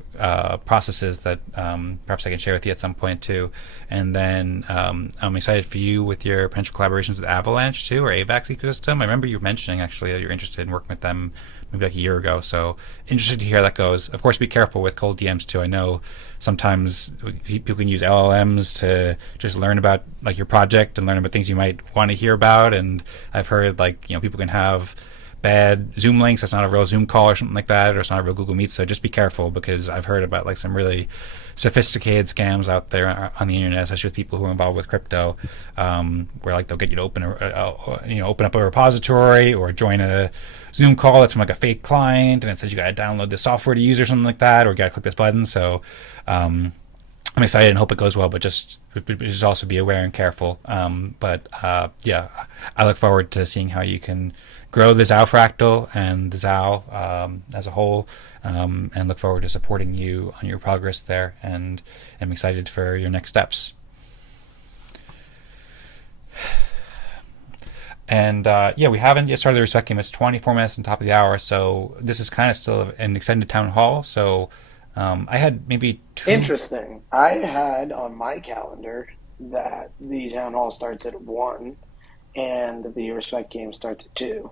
processes that perhaps I can share with you at some point too. And then I'm excited for you with your potential collaborations with Avalanche too, or AVAC's ecosystem. I remember you mentioning actually that you're interested in working with them maybe like a year ago. So interested to hear how that goes. Of course, be careful with cold DMs too. I know sometimes people can use LLMs to just learn about like your project and learn about things you might want to hear about. And I've heard like, people can have bad Zoom links. That's not a real Zoom call or something like that, or it's not a real Google Meet. So just be careful, because I've heard about like some really sophisticated scams out there on the internet, especially with people who are involved with crypto, where like they'll get you to open up a repository or join a Zoom call that's from like a fake client, and it says you got to download this software to use or something like that, or you got to click this button. So I'm excited and hope it goes well, but just also be aware and careful. I look forward to seeing how you can grow the ZAO Fractal and the ZAO as a whole, and look forward to supporting you on your progress there, and I'm excited for your next steps. And we haven't yet started the respect game. It's 24 minutes on top of the hour, so this is kind of still an extended town hall. So I had maybe two. Interesting. I had on my calendar that the town hall starts at 1 and the respect game starts at 2.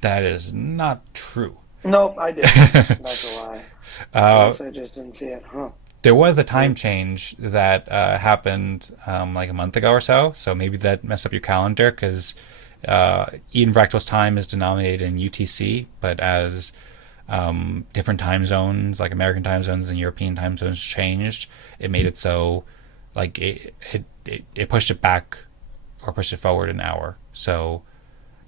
That is not true. Nope, I did. That's a lie. I just didn't see it. Huh. There was the time change that happened like a month ago or so, so maybe that messed up your calendar, because Eden Fractal's time is denominated in UTC, but as different time zones, like American time zones and European time zones, changed, it made it so like it pushed it back or pushed it forward an hour. So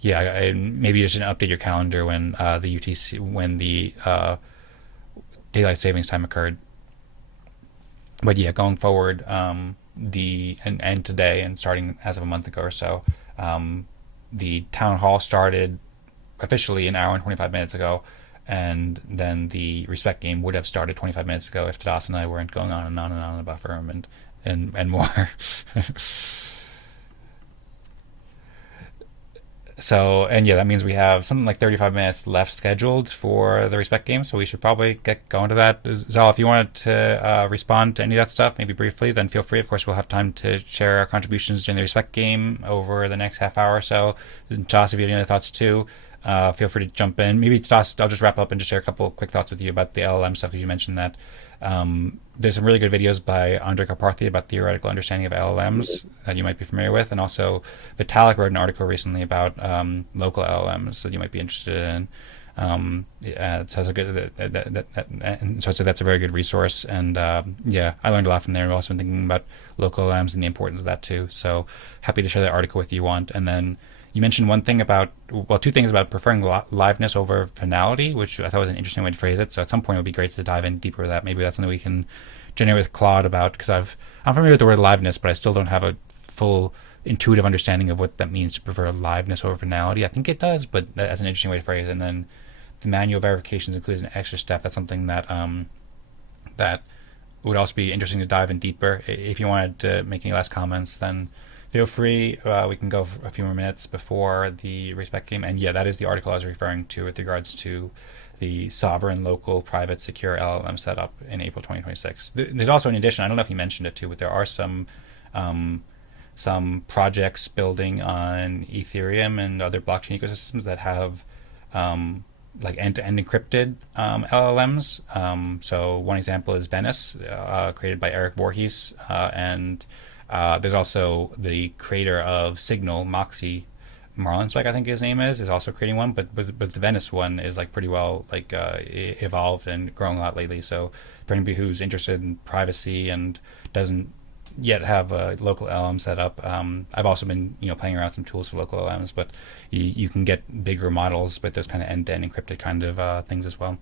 yeah, maybe you just didn't update your calendar when the UTC, when the daylight savings time occurred. But yeah, going forward, and today and starting as of a month ago or so, the town hall started officially an hour and 25 minutes ago, and then the respect game would have started 25 minutes ago if Tadas and I weren't going on and on and on about Firmament and more. So, and yeah, that means we have something like 35 minutes left scheduled for the respect game, so we should probably get going to that. Zaal, if you wanted to respond to any of that stuff, maybe briefly, then feel free. Of course, we'll have time to share our contributions during the respect game over the next half hour or so. Tadas, if you have any other thoughts too, feel free to jump in. Maybe Tadas, I'll just wrap up and just share a couple of quick thoughts with you about the LLM stuff, because you mentioned that. There's some really good videos by Andrej Karpathy about theoretical understanding of LLMs that you might be familiar with, and also Vitalik wrote an article recently about local LLMs that you might be interested in. So it's a good, and so I'd say that's a very good resource, and I learned a lot from there. I've also been thinking about local LLMs and the importance of that too. So happy to share that article with you, and then you mentioned two things about preferring liveness over finality, which I thought was an interesting way to phrase it. So at some point it would be great to dive in deeper with that. Maybe that's something we can generate with Claude about, because I'm familiar with the word liveness, but I still don't have a full intuitive understanding of what that means to prefer liveness over finality. I think it does, but that's an interesting way to phrase it. And then the manual verifications includes an extra step. That's something that that would also be interesting to dive in deeper. If you wanted to make any last comments, then feel free. We can go for a few more minutes before the respect game. And yeah, that is the article I was referring to with regards to the sovereign, local, private, secure LLM setup in April 2026. There's also, in addition, I don't know if you mentioned it too, but there are some projects building on Ethereum and other blockchain ecosystems that have like end-to-end encrypted LLMs. So one example is Venice, created by Eric Voorhees, and there's also the creator of Signal, Moxie Marlinspike, I think his name is also creating one, but the Venice one is like pretty well evolved and growing a lot lately. So for anybody who's interested in privacy and doesn't yet have a local LLM set up, I've also been playing around some tools for local LLMs, but you can get bigger models with those kind of end-to-end encrypted kind of things as well.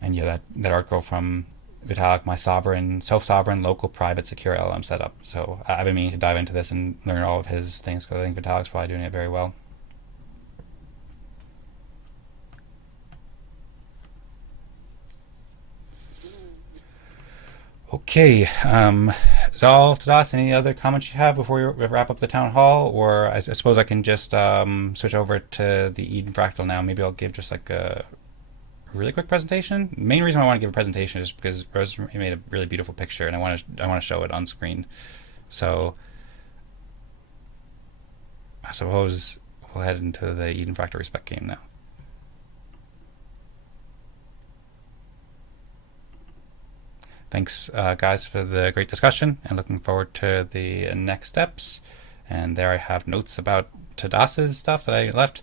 And yeah, that article from Vitalik, my self-sovereign, local, private, secure LLM setup. So I've been meaning to dive into this and learn all of his things, because I think Vitalik's probably doing it very well. Okay, Zaal, Tadas, any other comments you have before we wrap up the town hall? Or I suppose I can just switch over to the Eden Fractal now. Maybe I'll give just like a really quick presentation. The main reason I want to give a presentation is because Rose made a really beautiful picture, and I want to show it on screen. So I suppose we'll head into the Eden Fractal respec game now. Thanks, guys, for the great discussion, and looking forward to the next steps. And there I have notes about Tadas's stuff that I left.